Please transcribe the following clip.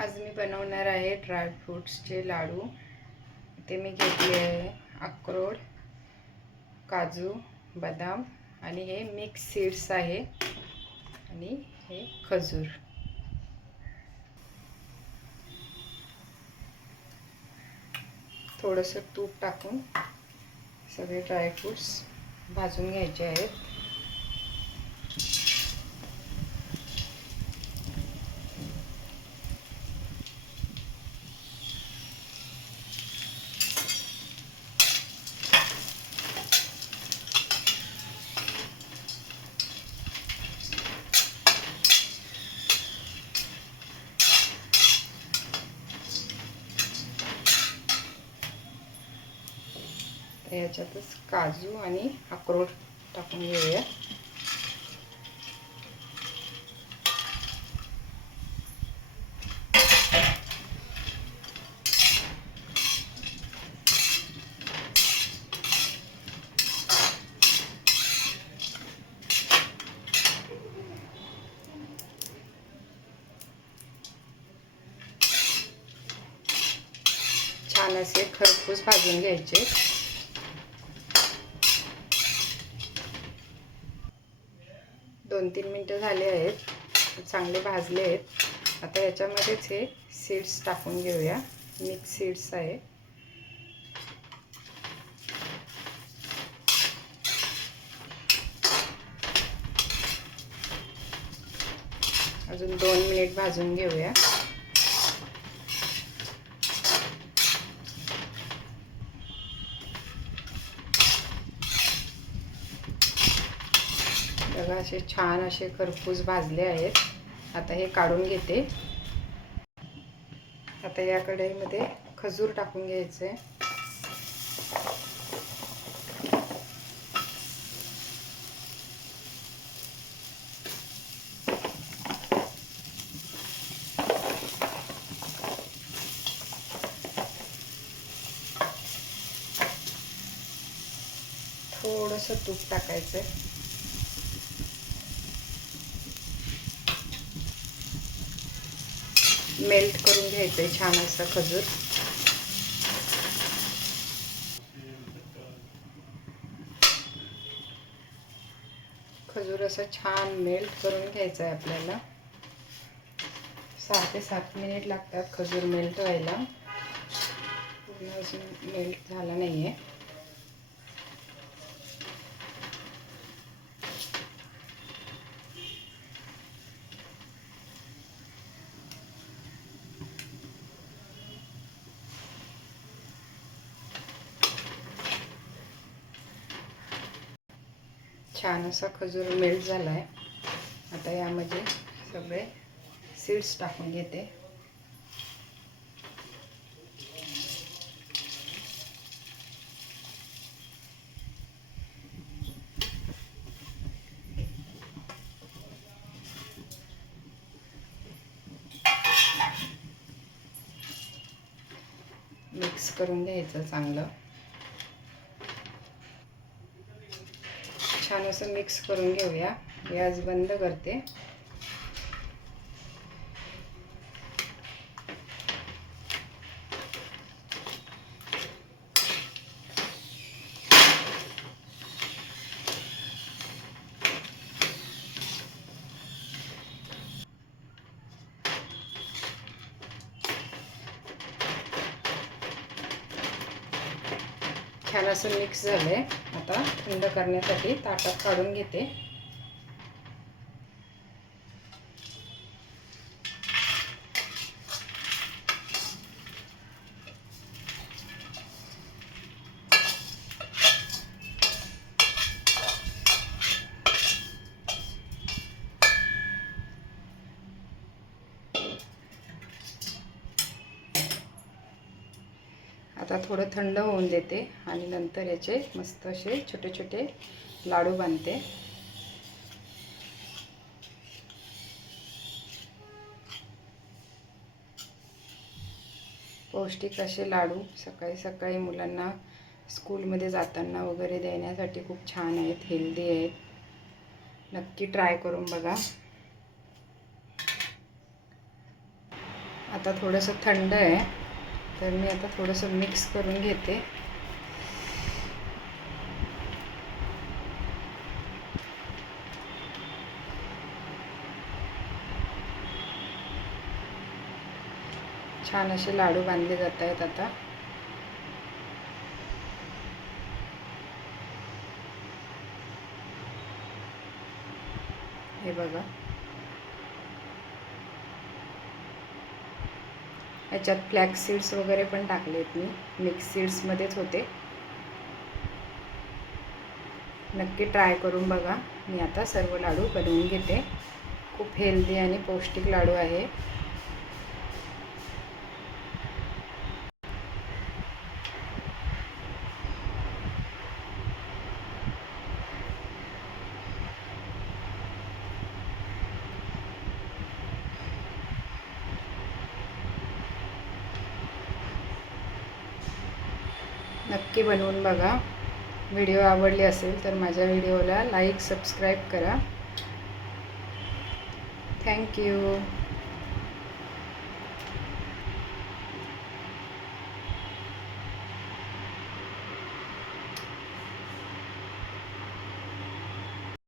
आज मी बनवणार आहे ड्रायफ्रूट्सचे लाडू। ते मी घेतले आहे अक्रोड, काजू, बदाम आणि हे मिक्स सीड्स आहे आणि हे खजूर। थोडंसं तूप टाकून सगळे ड्रायफ्रूट्स भाजून घ्यायचे आहेत। याच्यातच काजू आणि अक्रोड टाकून घेऊया। छान असे खरपूस भाजून घ्यायचे। 2-3 मिनिटं झाले आहेत, चांगले भाजले आहेत। आता याच्यामध्येच हे सीड्स टाकून घेऊया। मिक्स सीड्स आहे। अजून 2 मिनिट भाजून घेऊया। बघा असे छान असे खरपूस भाजले आहेत। आता हे काढून घेते। आता या कढईमध्ये खजूर टाकून घ्यायचे। थोडंसं तूप टाकायचं। मेल्ट करून घ्यायचं छान असं खजूर। खजूर असं छान मेल्ट करून घ्यायचं आहे आपल्याला। 6 ते 7 मिनिट लागतात खजूर मेल्ट व्हायला। पूर्ण अजून मेल्ट झाला नाही आहे। छान असा खजूर मेल्ट झाला आहे। आता यामध्ये सगळे सीड्स टाकून घेते। मिक्स करून घ्यायचं चांगलं। छान असं मिक्स करून घेऊया। गॅस बंद करते। छान असं मिक्स झालंय। आता थंड करण्यासाठी ताटात काढून घेते। आता थोडं थंड होऊन देते आणि नंतर याचे मस्त असे छोटे छोटे लाडू बांधते। पौष्टिक असे लाडू सकाळी सकाळी मुलांना स्कूलमध्ये जाताना वगैरे देण्यासाठी खूप छान आहेत, हेल्दी आहेत। नक्की ट्राय करून बघा। आता थोडंसं थंड आहे, तर मी आता थोडंसं मिक्स करून घेते. छान असे लाडू बांधले जात आहेत आता. हे बघा, याच्यात फ्लॅक्स सीड्स वगैरे पण टाकलेत मी, मिक्स सीड्समध्येच होते. नक्की ट्राय करून बघा. मी आता सर्व लाडू बनवून घेते. खूप हेल्दी आणि पौष्टिक लाडू आहे. नक्की बनवून बघा. व्हिडिओ आवडली असेल तर माझ्या व्हिडिओला लाईक सबस्क्राईब करा. थँक्यू.